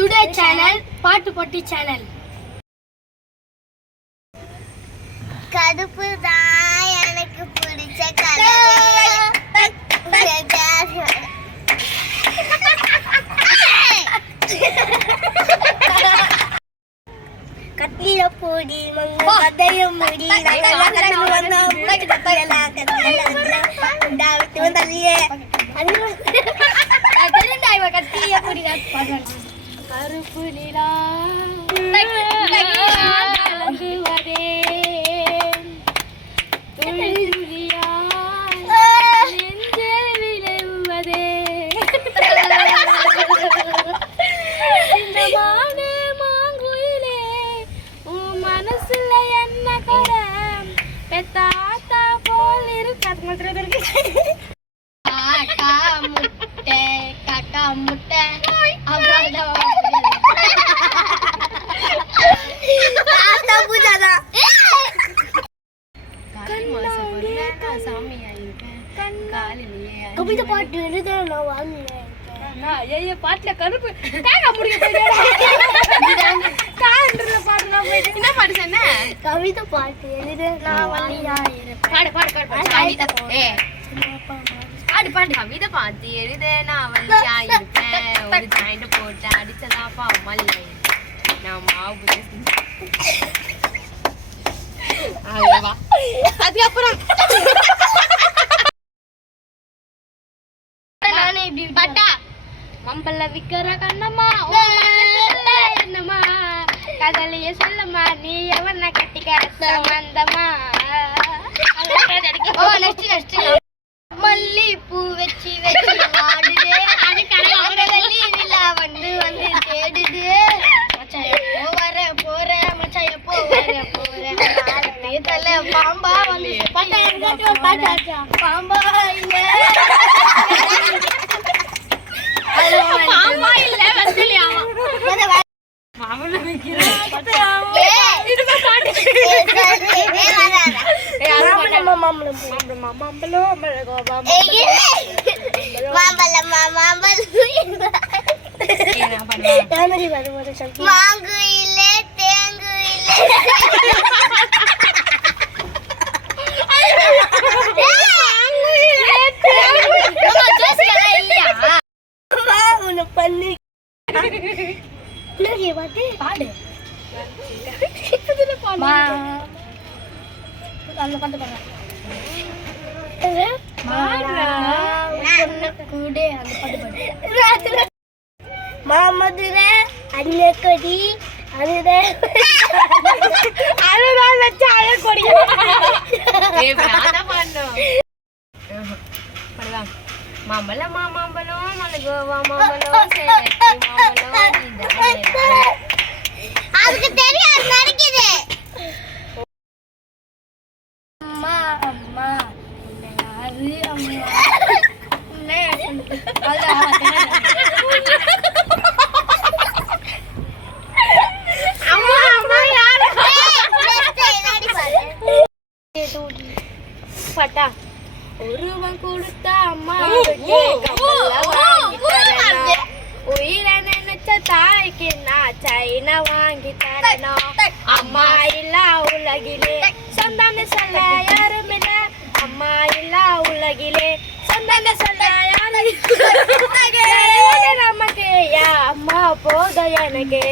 Today channel பாட்டு போட்டி channel. கருப்பு தான் எனக்கு பிடிச்ச கலர். கத்தில பொடி மங்க கதைய முடி கத்திய பொடி கருப்பு நிலா கலங்குவதே மனசுல என்ன கூட பெத்தாத்தா போல் இருக்காது முட்டை காக்கா முட்டை கவிதை பாட்டு எழுத நான் வாங்கினேன். பாட்டுல கருப்பு கவிதை பாட்டு எழுத நான் கவிதை பாத்து எழுத நான் வள்ளியா இருப்பேன். ஒரு ஜாயிண்ட் போட்டு அடிச்சதாப்பா அம்மாலியா நான் மாவு அதுக்கப்புறம் பட்டா மம்பல்ல விக்கிற கண்ணம்மா என்னம்மா கதலைய சொல்லம்மா நீ எவன கட்டிக்க சம்பந்தமா. மல்லி பூ வச்சு வச்சு வாடுதே வெள்ளி நிலா வந்து வந்து தேடுது. வர போற மச்சாய போற போற தல பாம்பா வந்து பாம்பா இல்ல பாம்பா இல்ல வெத்தலையாமா மாமல்ல வைக்கிற மாங்கு இல்ல தேங்கு இல்ல பண்ணி பாடு அந்த பாட்டு பாடு மாமதுர அன்னக்கடி மாம்பழம் மாம்பழம் மலகோவா மாம்பழம் அதுக்கு தெரியாது நினைக்குது. அம்மா அம்மா யாரு அம்மா பட்டா ஒருவன் கொடுத்த அம்மா உயிரை நினைச்ச தாய்க்கு நான் சைனா வாங்கி தரணும். அம்மா இல்ல உலகிலே சொந்தம் சொல்ல யாரும் இல்ல. அம்மா இல்ல உலகிலே சொந்தம் சொல்ல யாரும் நமக்கு அம்மா போதும் எனக்கு.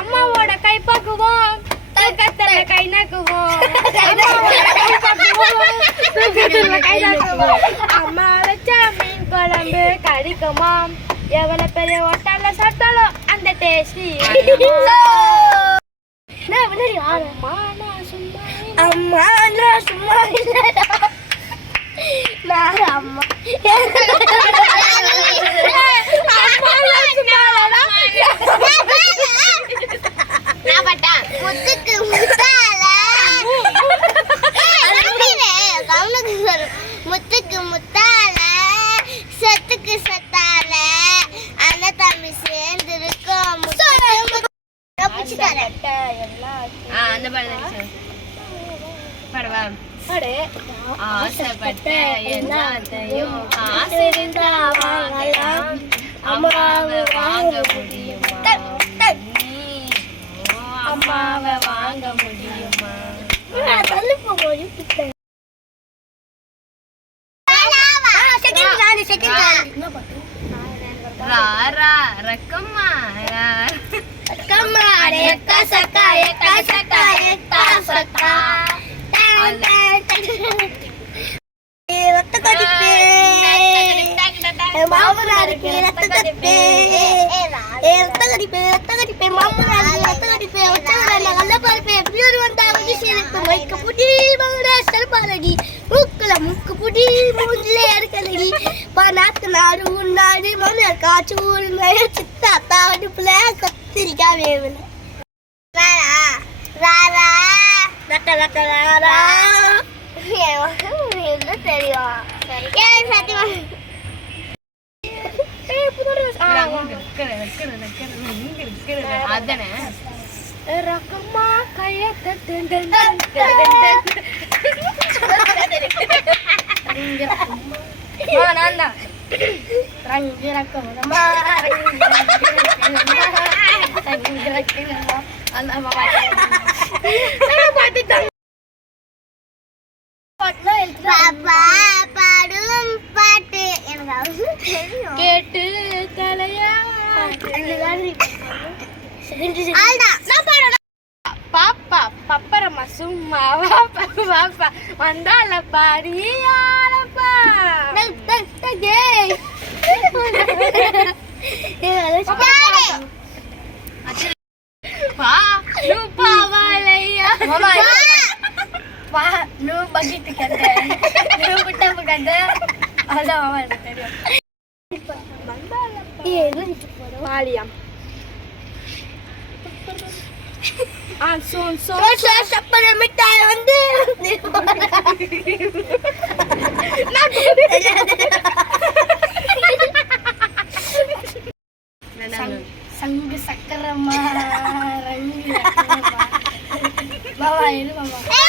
அம்மாவோட கை பக்குவோம் கத்தல கை நக்குவோம். அம்மா வச்சா மீன் குழம்பு கறிக்குமாம். எவ்வளவு பெரிய ஹோட்டல்ல சாப்பிட்டாலும் அந்த டேஸ்டி. அம்மா நான் சும்மா இல்லடா நான் அம்மா முத்துக்கு முத்தால முத்துக்கு முத்தால சத்துக்கு சத்தால அண்ணன் தம்பி சேர்ந்து இருக்கோம். அந்த படவா ஆசைப்பட்ட எல்லாத்தையும் ஆசை இருந்தா வாங்கலாம். ஒரு பித்தளை. செகண்ட் ராணி என்ன பாட்டு? ராரா ரக்கம்மா கம்மா எக்கா சக்கா ரத்த கடிப்பே மாமனாருக்கு ரத்த கடிப்பே மாமனாருக்கு ரத்த கடிப்பே நல்ல பருப்பே எப்படி ஒரு வந்தா வந்து சேர்த்து மைக்க புடி மகனா செல்பாரடி மூக்கு புடி மூஞ்சில எடுக்கலடி நாத்து நாடு உன்னாடு மாமியார் காய்ச்சி ஊருங்க சித்தா தாடுப்புல கத்திரிக்கா வேவல ராரா ராரா என்ன தெரியும் ஏன் சத்தியமா அதனே ரக்கம்மா கைய தட்டு நான் தான் ரங்கு ரக்கம்மா பாப்பா பாடும் பாட்டு எனக்கு தெரியும் கேட்டு தலையா பாப்பா பப்பரமா சும்மா பாப்பா வந்தால பாடி ஆளப்பா నువ్వు బకెట్ కంటే నువ్వు పుట్టపు కంటే అలా தெரியும் பாலியம் சப்பர மிட்டாய் வந்து சங்கு சக்கரமா ரங்கு பாபா இரு பாபா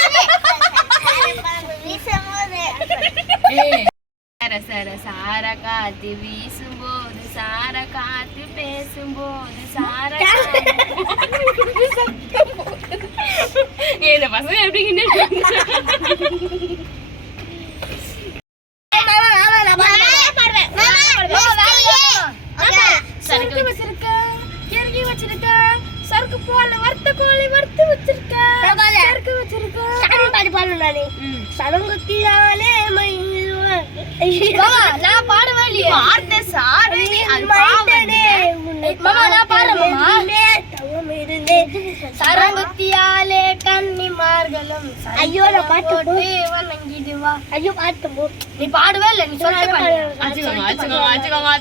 சர சார காத்து வீசும்போது சார காத்து பேசும்போது சார ஏத பசங்க எப்படிங்க சருக்கு வச்சிருக்கேன் இறங்கி வச்சிருக்கேன் சருக்கு போல வறுத்த கோழி வறுத்து வச்சிருக்கேன் சருக்கு வச்சிருக்கேன் பாடி பாடுறானே சரங்குத்தியாலே நான் பாடவே இல்லையே வார்த்தை சாரு அது பாவனே மாமா நான் பாடுறேன் சரங்குத்தியாலே கன்னி மார்களும் ஐயோ நான் பாட்டு வணங்கிடுவா ஐயோ பாட்டு போ நீ பாடவே இல்லை நீ சொல்லிட்டு ஆச்சுக்கோங்க